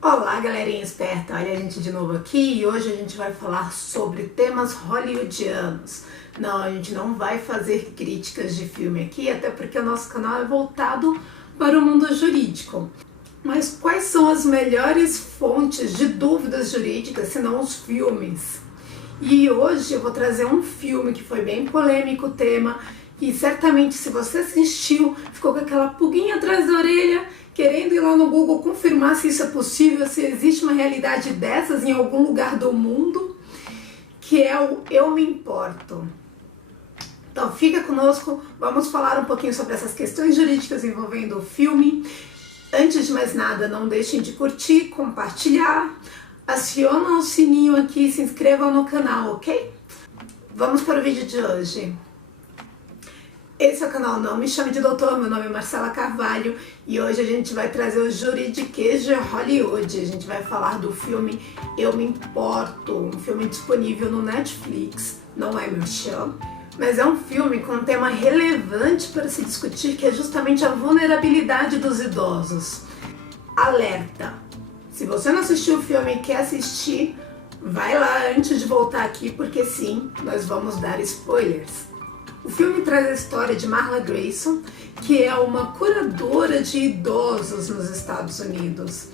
Olá, galerinha esperta! Olha a gente de novo aqui e hoje a gente vai falar sobre temas hollywoodianos. Não, a gente não vai fazer críticas de filme aqui, até porque o nosso canal é voltado para o mundo jurídico. Mas quais são as melhores fontes de dúvidas jurídicas, se não os filmes? E hoje eu vou trazer um filme que foi bem polêmico o tema, e certamente se você assistiu, ficou com aquela pulguinha atrás da orelha, querendo ir lá no Google confirmar se isso é possível, se existe uma realidade dessas em algum lugar do mundo, que é o Eu Me Importo. Então fica conosco, vamos falar um pouquinho sobre essas questões jurídicas envolvendo o filme. Antes de mais nada, não deixem de curtir, compartilhar, acionam o sininho aqui e se inscrevam no canal, ok? Vamos para o vídeo de hoje. Esse é o canal Não Me Chame de Doutor, meu nome é Marcela Carvalho e hoje a gente vai trazer o juridiquês de Hollywood. A gente vai falar do filme Eu Me Importo, um filme disponível no Netflix, não é merchan, mas é um filme com um tema relevante para se discutir, que é justamente a vulnerabilidade dos idosos. Alerta! Se você não assistiu o filme e quer assistir, vai lá antes de voltar aqui, porque sim, nós vamos dar spoilers. O filme traz a história de Marla Grayson, que é uma curadora de idosos nos Estados Unidos.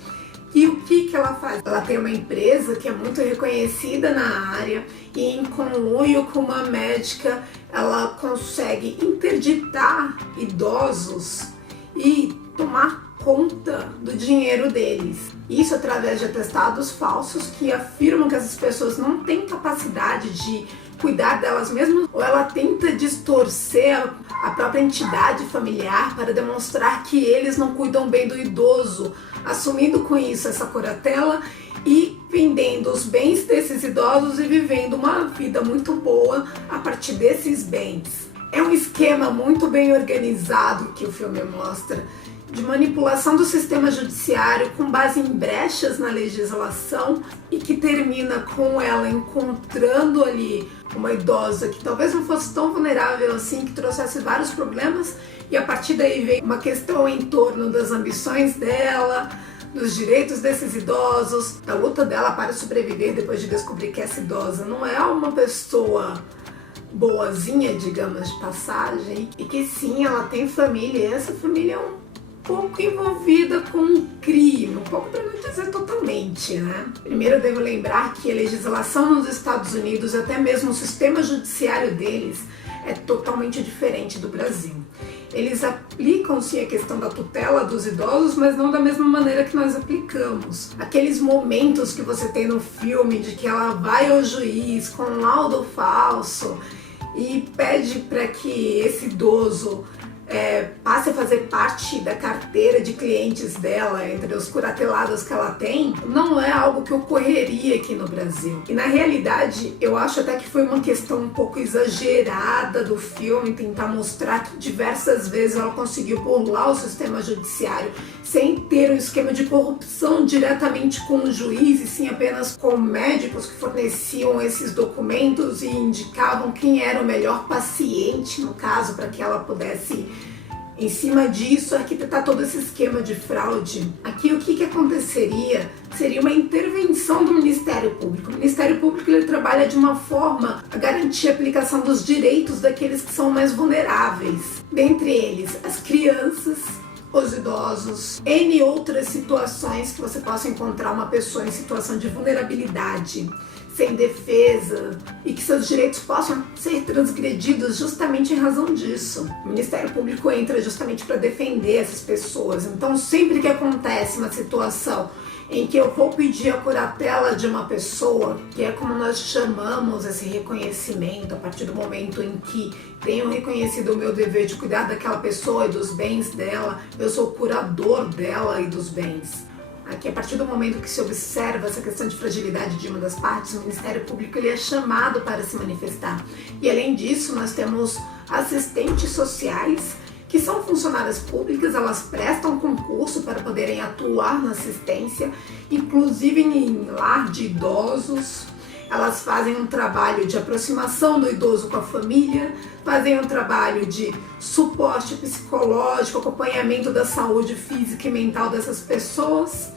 E o que ela faz? Ela tem uma empresa que é muito reconhecida na área e em conluio com uma médica ela consegue interditar idosos e tomar conta do dinheiro deles. Isso através de atestados falsos que afirmam que essas pessoas não têm capacidade de cuidar delas mesmas, ou ela tenta distorcer a própria entidade familiar para demonstrar que eles não cuidam bem do idoso, assumindo com isso essa curatela e vendendo os bens desses idosos e vivendo uma vida muito boa a partir desses bens. É um esquema muito bem organizado que o filme mostra, de manipulação do sistema judiciário com base em brechas na legislação e que termina com ela encontrando ali uma idosa que talvez não fosse tão vulnerável assim, que trouxesse vários problemas, e a partir daí vem uma questão em torno das ambições dela, dos direitos desses idosos, da luta dela para sobreviver depois de descobrir que essa idosa não é uma pessoa boazinha, digamos, de passagem, e que sim, ela tem família, e essa família é um pouco envolvida com um crime, um pouco para não dizer totalmente, né? Primeiro eu devo lembrar que a legislação nos Estados Unidos, até mesmo o sistema judiciário deles, é totalmente diferente do Brasil. Eles aplicam sim a questão da tutela dos idosos, mas não da mesma maneira que nós aplicamos. Aqueles momentos que você tem no filme de que ela vai ao juiz com um laudo falso e pede para que esse idoso passe a fazer parte da carteira de clientes dela, entre os curatelados que ela tem, não é algo que ocorreria aqui no Brasil. E na realidade, eu acho até que foi uma questão um pouco exagerada do filme, tentar mostrar que diversas vezes ela conseguiu burlar o sistema judiciário sem ter um esquema de corrupção diretamente com o juiz, e sim apenas com médicos que forneciam esses documentos e indicavam quem era o melhor paciente, no caso, para que ela pudesse, em cima disso, arquitetar todo esse esquema de fraude. Aqui o que aconteceria seria uma intervenção do Ministério Público. O Ministério Público ele trabalha de uma forma a garantir a aplicação dos direitos daqueles que são mais vulneráveis, dentre eles as crianças, os idosos, N outras situações que você possa encontrar uma pessoa em situação de vulnerabilidade, sem defesa, e que seus direitos possam ser transgredidos justamente em razão disso. O Ministério Público entra justamente para defender essas pessoas. Então, sempre que acontece uma situação em que eu vou pedir a curatela de uma pessoa, que é como nós chamamos esse reconhecimento, a partir do momento em que tenho reconhecido o meu dever de cuidar daquela pessoa e dos bens dela, eu sou o curador dela e dos bens. Aqui, a partir do momento que se observa essa questão de fragilidade de uma das partes, o Ministério Público ele é chamado para se manifestar. E além disso, nós temos assistentes sociais, que são funcionárias públicas, elas prestam concurso para poderem atuar na assistência, inclusive em lar de idosos. Elas fazem um trabalho de aproximação do idoso com a família, fazem um trabalho de suporte psicológico, acompanhamento da saúde física e mental dessas pessoas.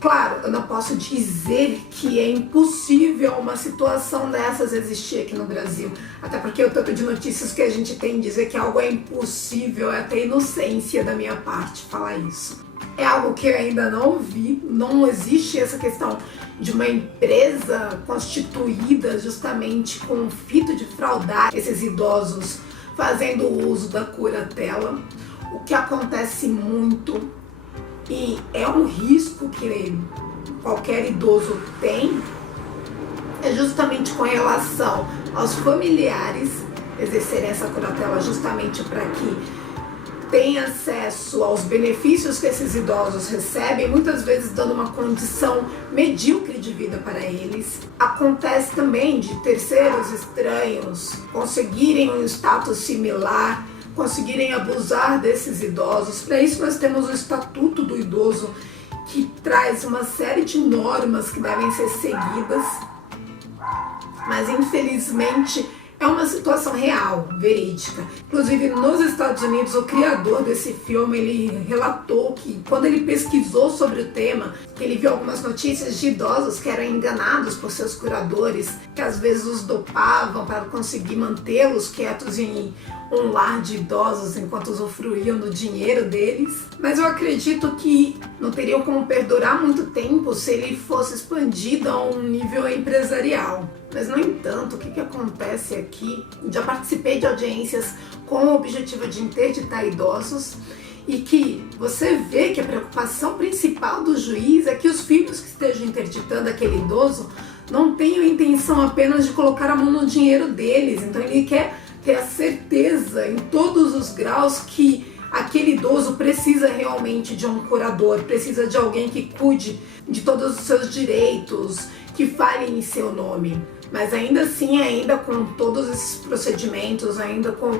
Claro, eu não posso dizer que é impossível uma situação dessas existir aqui no Brasil, até porque o tanto de notícias que a gente tem dizer que algo é impossível é até inocência da minha parte falar isso. É algo que eu ainda não vi, não existe essa questão de uma empresa constituída justamente com o fito de fraudar esses idosos fazendo uso da curatela. O que acontece muito e é um risco que qualquer idoso tem, é justamente com relação aos familiares exercerem essa curatela justamente para que tenha acesso aos benefícios que esses idosos recebem, muitas vezes dando uma condição medíocre de vida para eles. Acontece também de terceiros estranhos conseguirem um status similar, conseguirem abusar desses idosos. Para isso nós temos o Estatuto do Idoso, que traz uma série de normas que devem ser seguidas, mas infelizmente é uma situação real, verídica. Inclusive nos Estados Unidos, o criador desse filme, ele relatou que quando ele pesquisou sobre o tema, que ele viu algumas notícias de idosos que eram enganados por seus curadores, que às vezes os dopavam para conseguir mantê-los quietos em um lar de idosos enquanto usufruíam do dinheiro deles. Mas eu acredito que não teriam como perdurar muito tempo se ele fosse expandido a um nível empresarial. Mas, no entanto, o que acontece aqui? Já participei de audiências com o objetivo de interditar idosos e que você vê que a preocupação principal do juiz é que os filhos que estejam interditando aquele idoso não tenham intenção apenas de colocar a mão no dinheiro deles. Então ele quer ter a certeza em todos os graus que aquele idoso precisa realmente de um curador, precisa de alguém que cuide de todos os seus direitos, que fale em seu nome. Mas ainda assim, ainda com todos esses procedimentos, ainda com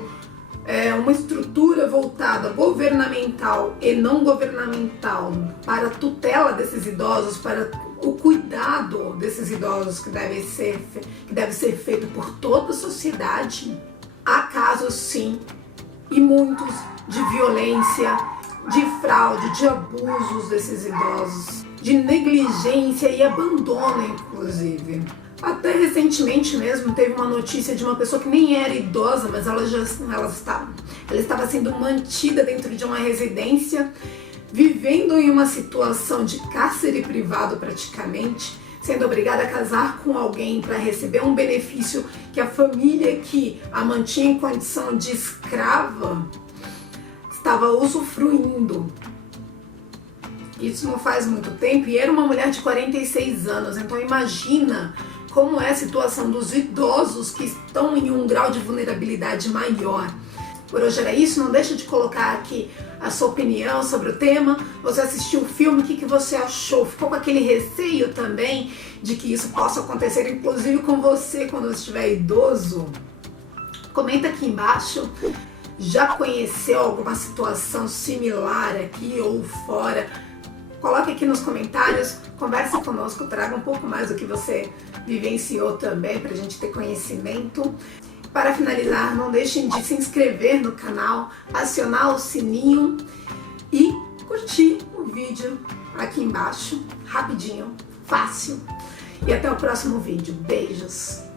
uma estrutura voltada governamental e não governamental para a tutela desses idosos, para o cuidado desses idosos que deve ser feito por toda a sociedade, há casos sim, e muitos, de violência, de fraude, de abusos desses idosos, de negligência e abandono, inclusive. Até recentemente mesmo teve uma notícia de uma pessoa que nem era idosa, mas ela estava sendo mantida dentro de uma residência, vivendo em uma situação de cárcere privado praticamente, sendo obrigada a casar com alguém para receber um benefício que a família que a mantinha em condição de escrava estava usufruindo. Isso não faz muito tempo, e era uma mulher de 46 anos, então imagina como é a situação dos idosos que estão em um grau de vulnerabilidade maior. Por hoje era isso, não deixa de colocar aqui a sua opinião sobre o tema. Você assistiu o filme, o que você achou? Ficou com aquele receio também de que isso possa acontecer, inclusive com você quando estiver idoso? Comenta aqui embaixo. Já conheceu alguma situação similar aqui ou fora? Coloque aqui nos comentários, converse conosco, traga um pouco mais do que você vivenciou também para a gente ter conhecimento. Para finalizar, não deixem de se inscrever no canal, acionar o sininho e curtir o vídeo aqui embaixo, rapidinho, fácil. E até o próximo vídeo. Beijos!